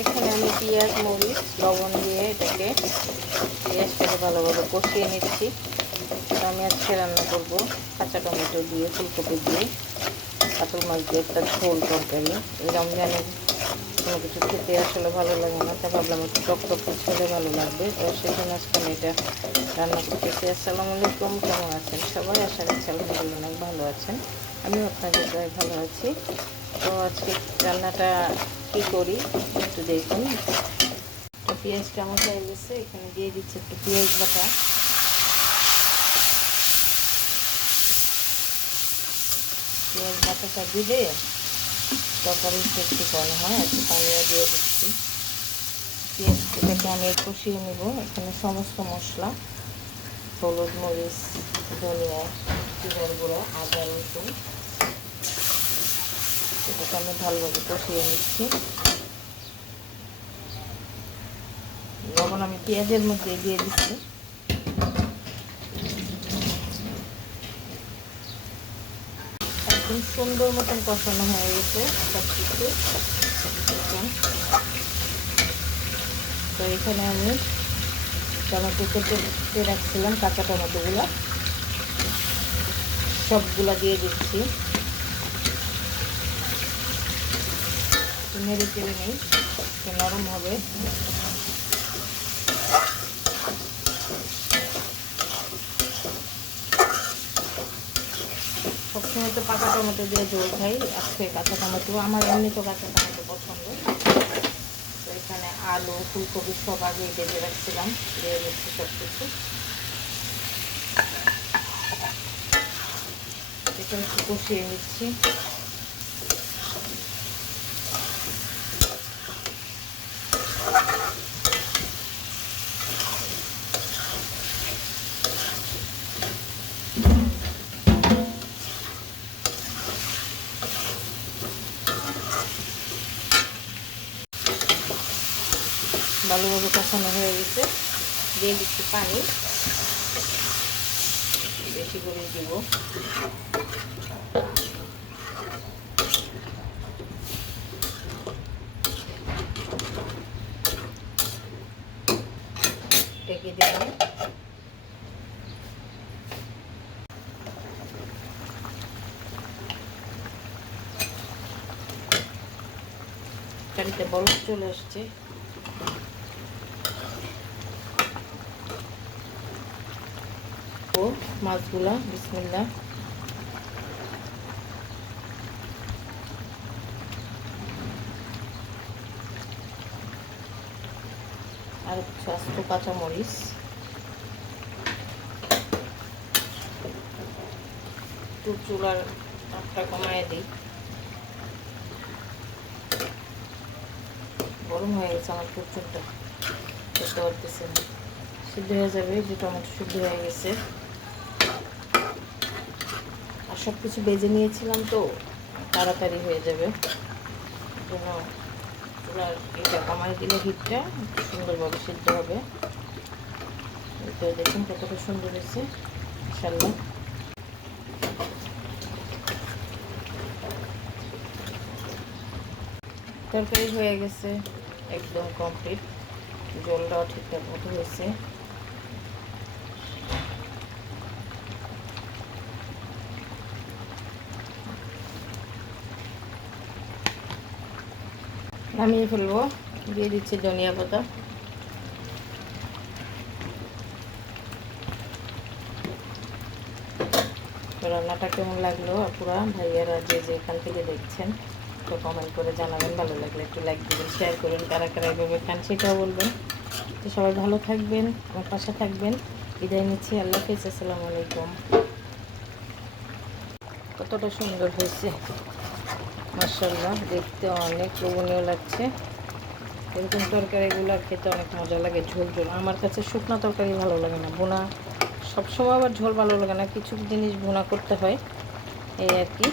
এখানে আমি পেঁয়াজ মরিচ লবণ দিয়ে এটাকে পেঁয়াজটাকে ভালোভাবে কষিয়ে নিচ্ছি। তো আমি আজকে রান্না করব কাঁচা টমেটো দিয়ে, ফুলকপি দিয়ে, কাতল মাছ দিয়ে একটা ঝোল তরকারি। এই রমজানে কোনো কিছু খেতে আসলে ভালো লাগে না, তাই ভাবলাম একটু টক টক কিছু হলে ভালো লাগবে। তো সেজন্য আজকে আমি এটা রান্না করতেছি। আসসালামু আলাইকুম, কেমন আছেন সবাই? আশা করছি আলহামদুলিল্লাহ অনেক ভালো আছেন। আমিও আপনাদের প্রায় ভালো আছি। তো আজকে রান্নাটা কী করি একটু দেখুন। তো পেঁয়াজটা আমার হয়ে গেছে, এখানে দিয়ে দিচ্ছি একটু পেঁয়াজ বাটা। পেঁয়াজ বাটাটা দিলে তরকারি একটু কম হয়, একটু পানিও দিয়ে দিচ্ছি। পেঁয়াজটাকে আমি কষিয়ে নেব। এখানে সমস্ত মশলা, হলুদ মরিচ ধনিয়া জিরার গুঁড়া আদা রসুন, এটাকে আমি ভালোভাবে কষিয়ে নিচ্ছি। লবণ আমি পেঁয়াজের মধ্যে দিয়ে দিচ্ছি। একদম সুন্দর মতন কষানো হয়ে গেছে সব কিছু। তো এখানে আমি টমেটো কেটে রাখছিলাম, কাঁচা টমেটোগুলো সবগুলা দিয়ে দিচ্ছি। নেড়ে চেড়ে নেই, নরম হবে। সবসময় তো পাকা টমেটো দিয়ে ঝোল খাই, আজকে কাঁচা টমেটো, আমার এমনি তো কাঁচা টমেটো পছন্দ। তো এখানে আলু ফুলকপি সব আগে বেজে রাখছিলাম, দিয়ে দিচ্ছি সব কিছু। এটা একটু কষিয়ে নিচ্ছি। ভালোভাবে কষানো হয়ে গেছে, দিয়ে দিচ্ছি পানি, বেশি করে দিব। ঢেকে দিলাম। তরকারিতে বলক চলে আসছে। ও মাছগুলা বিসমিল্লাহ। আর কিছু আস্ত কাঁচামরিচ, একটু চুলার তাপটা কমায় দিই। গরম হয়ে গেছে আমার প্রচুরটা, দেখতে পারতেছি না, সিদ্ধ হয়ে যাবে। যে টমেটো সিদ্ধ হয়ে গেছে, আর সব কিছু বেজে নিয়েছিলাম তো তাড়াতাড়ি হয়ে যাবে। জন্য চুলার এটা কমায় দিলে হিটটা সুন্দরভাবে সিদ্ধ হবে। তো দেখুন কতটা সুন্দর হয়েছে ইনশাআল্লাহ। তরকারি হয়ে গেছে, একদম কমপ্লিট। জলটাও ঠিকঠাক মতো হয়েছে। নামিয়ে ফেলবো, দিয়ে দিচ্ছি ধনিয়া পাতা। তো রান্নাটা কেমন লাগলো আপুরা ভাইয়ারা যে যেখান থেকে দেখছেন, তো কমেন্ট করে জানাবেন। ভালো লাগলে একটু লাইক দেবেন, শেয়ার করুন। কারা কারা এভাবে খান সেটাও বলবেন। তো সবাই ভালো থাকবেন, আমার পাশে থাকবেন। বিদায় নিচ্ছি, আল্লাহ হাফেজ, আসসালামু আলাইকুম। কতটা সুন্দর হয়েছে মাশাআল্লাহ, দেখতে অনেক লোভনীয় লাগছে। এরকম তরকারিগুলো খেতে অনেক মজা লাগে, ঝোল ঝোল। আমার কাছে শুকনো তরকারি ভালো লাগে না, ভুনা। সবসময় আবার ঝোল ভালো লাগে না, কিছু জিনিস ভুনা করতে হয়, এই আর কি।